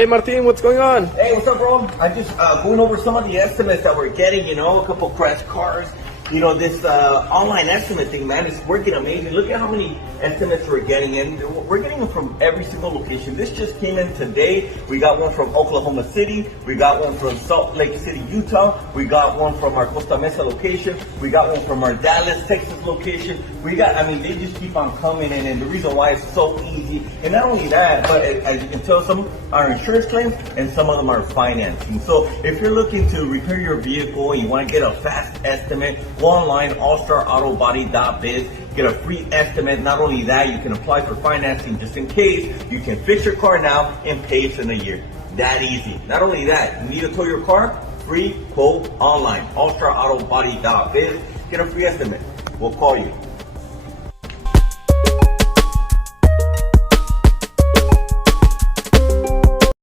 Hey Martin, what's going on? Hey, what's up, bro? I just going over some of the estimates that we're getting. A couple crash cars. This online estimate thing, man, is working amazing. Look at how many estimates we're getting in. We're getting them from every single location. This just came in today. We got one from Oklahoma City. We got one from Salt Lake City, Utah. We got one from our Costa Mesa location. We got one from our Dallas, Texas location. They just keep on coming in, and the reason why it's so easy. And not only that, but as you can tell, some are insurance claims and some of them are financing. So if you're looking to repair your vehicle and you want to get a fast estimate, go online, allstarautobody.biz, get a free estimate. Not only that, you can apply for financing just in case. You can fix your car now and pay it in a year. That easy. Not only that, you need to tow your car, free quote online, allstarautobody.biz, get a free estimate. We'll call you.